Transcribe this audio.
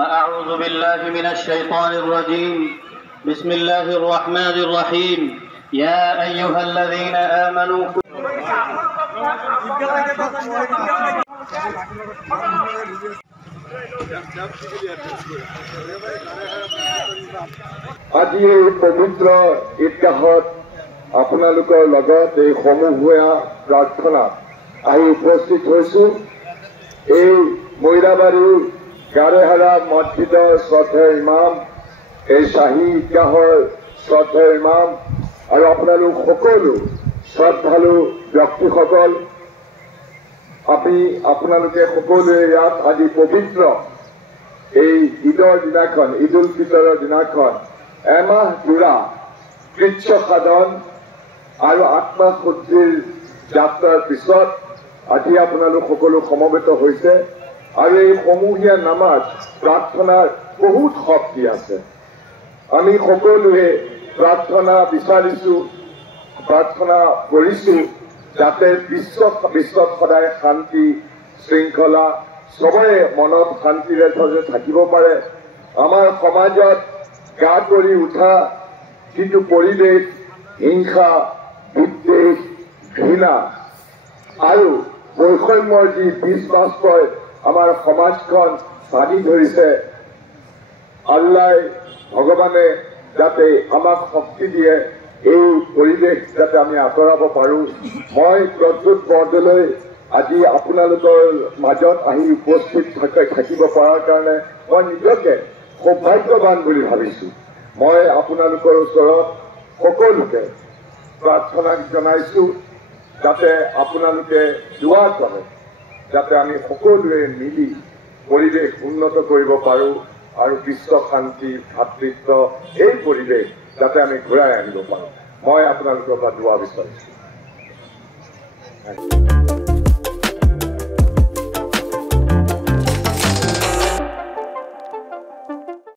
أعوذ بالله من الشيطان الرجيم بسم الله الرحمن الرحيم يا أيها الذين آمنوا আজি এই পবিত্ৰ ঈদগাহত আপোনালোকৰ লগত এই সমূহীয়া প্ৰাৰ্থনা আহি উপস্থিত হৈছো। এই মৈৰাবাৰী গাৰেহাৰা মছজিদৰ শ্ৰদ্ধেয় ইমাম, এই শ্বাহী ঈদগাহৰ শ্ৰদ্ধেয় ইমাম আৰু আপোনালোক সকলো শ্ৰদ্ধালু ব্যক্তিসকল, আপোনালোকে সকলোৱে ইয়াত আজি পবিত্ৰ এই ঈদৰ দিনাখন, ঈদ উল ফিতৰৰ দিনাখন এমাহ জোৰা কৃচ্ছ সাধন আৰু আত্মশুদ্ধিৰ যাত্ৰাৰ পিছত আজি আপোনালোক সকলো সমবেত হৈছে। আৰু এই সমূহীয়া নামাজ প্ৰাৰ্থনাৰ বহুত শক্তি আছে। আমি সকলোৱে প্ৰাৰ্থনা বিচাৰিছো, প্ৰাৰ্থনা কৰিছো যাতে বিশ্বত সদায় শান্তি শৃংখলা সবৰে মনত শান্তিৰে থাকিব পাৰে। আমাৰ সমাজত গা কৰি উঠা যিটো পৰিৱেশ, হিংসা, বিদ্বেষ, ঘৃণা আৰু বৈষম্যৰ যি বীজ বাষ্পই আমাৰ সমাজখন ভাঙি ধৰিছে, আল্লাই ভগৱানে যাতে আমাক শক্তি দিয়ে, এই পৰিৱেশ যাতে আমি আঁতৰাব পাৰো। মই প্ৰদ্যুৎ বৰদলৈ আজি আপোনালোকৰ মাজত আহি উপস্থিত থাকিব পৰাৰ কাৰণে মই নিজকে সৌভাগ্যৱান বুলি ভাবিছো। মই আপোনালোকৰ ওচৰত সকলোকে প্ৰাৰ্থনা জনাইছো যাতে আপোনালোকে দোৱা কৰে, যাতে আমি সকলোৱে মিলি পৰিৱেশ উন্নত কৰিব পাৰো আৰু বিশ্ব শান্তি, ভাতৃত্ব এই পৰিৱেশ যাতে আমি ঘূৰাই আনিব পাৰো। মই আপোনালোকৰ পৰা দোৱা বিচাৰিছো।